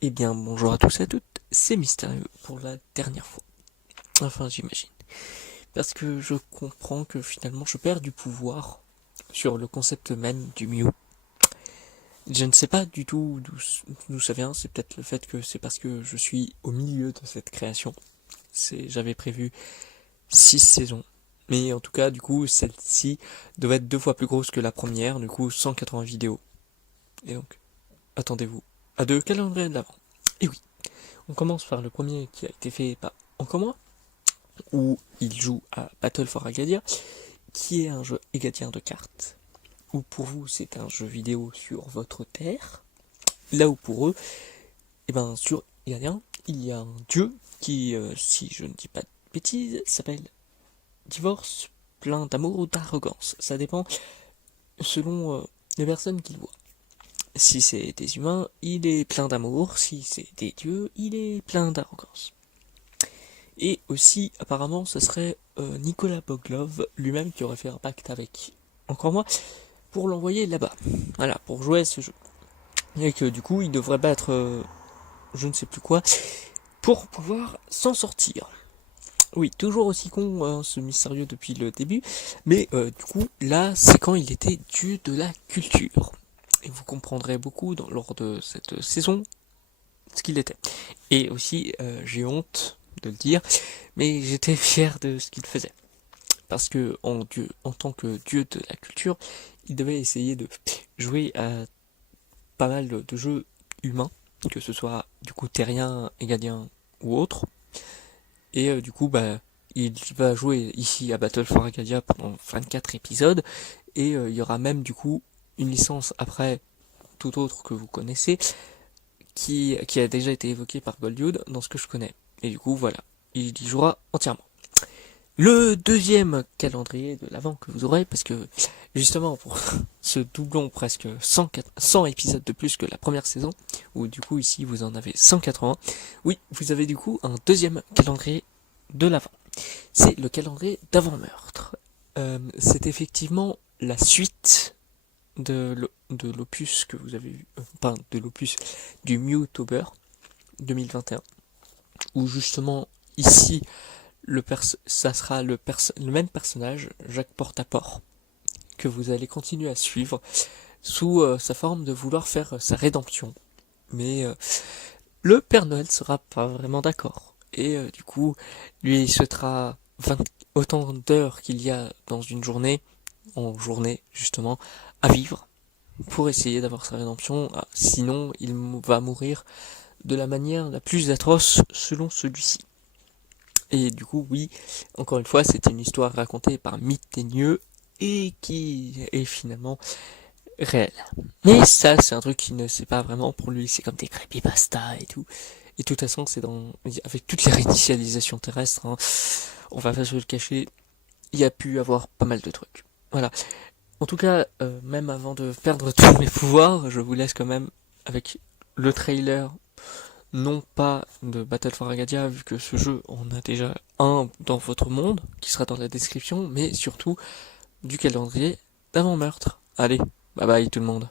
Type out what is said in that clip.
Eh bien, bonjour à tous et à toutes, c'est Mystérieux pour la dernière fois. Enfin, j'imagine. Parce que je comprends que finalement je perds du pouvoir sur le concept même du Mew. Je ne sais pas du tout d'où ça vient, c'est peut-être le fait que c'est parce que je suis au milieu de cette création. J'avais prévu 6 saisons. Mais en tout cas, du coup, celle-ci devait être 2 fois plus grosse que la première, du coup 180 vidéos. Et donc, attendez-vous à 2 calendriers de l'avant. Et oui, on commence par le premier qui a été fait par Encore moi, où il joue à Battle for Agadia, qui est un jeu égadien de cartes, où pour vous c'est un jeu vidéo sur votre terre, là où pour eux, et ben sur Egadien, il y a un dieu qui, si je ne dis pas de bêtises, s'appelle Divorce, plein d'amour ou d'arrogance. Ça dépend selon les personnes qu'il voit. Si c'est des humains, il est plein d'amour, si c'est des dieux, il est plein d'arrogance. Et aussi, apparemment, ce serait Nicolas Boglov lui-même qui aurait fait un pacte avec Encore moi pour l'envoyer là-bas. Voilà, pour jouer à ce jeu. Et que du coup, il devrait battre je ne sais plus quoi pour pouvoir s'en sortir. Oui, toujours aussi con, ce mystérieux depuis le début. Mais du coup, là, c'est quand il était dieu de la culture. Et vous comprendrez beaucoup lors de cette saison ce qu'il était. Et aussi, j'ai honte de le dire, mais j'étais fier de ce qu'il faisait. Parce que en tant que dieu de la culture, il devait essayer de jouer à pas mal de jeux humains, que ce soit du coup terrien, égadien ou autre. Et du coup, bah, il va jouer ici à Battle for Agadia pendant 24 épisodes. Et il y aura même du coup une licence après tout autre que vous connaissez, qui a déjà été évoquée par Goldwood dans ce que je connais. Et du coup, voilà, il y jouera entièrement. Le deuxième calendrier de l'avant que vous aurez, parce que justement pour ce doublon presque 100 épisodes de plus que la première saison, où du coup ici vous en avez 180, oui, vous avez du coup un deuxième calendrier de l'avant. C'est le calendrier d'avant-meurtre. C'est effectivement la suite de l'opus que vous avez vu, pas de l'opus du Mewtober 2021, où justement ici ça sera le même personnage, Jacques Portaport, que vous allez continuer à suivre sous sa forme de vouloir faire sa rédemption. Mais le Père Noël sera pas vraiment d'accord. Et du coup, lui il souhaitera autant d'heures qu'il y a dans une journée, en journée justement, à vivre pour essayer d'avoir sa rédemption. Sinon, il va mourir de la manière la plus atroce selon celui-ci. Et du coup, oui, encore une fois, c'était une histoire racontée par Mythénieux et qui est finalement réelle. Mais ça, c'est un truc qui ne sait pas vraiment pour lui, c'est comme des creepypasta et tout. Et de toute façon, c'est avec toutes les réinitialisations terrestres, hein, on va pas se le cacher, il y a pu avoir pas mal de trucs. Voilà. En tout cas, même avant de perdre tous mes pouvoirs, je vous laisse quand même avec le trailer, non pas de Battle for Agadia, vu que ce jeu, on a déjà un dans votre monde, qui sera dans la description, mais surtout du calendrier d'avant-meurtre. Allez, bye bye tout le monde.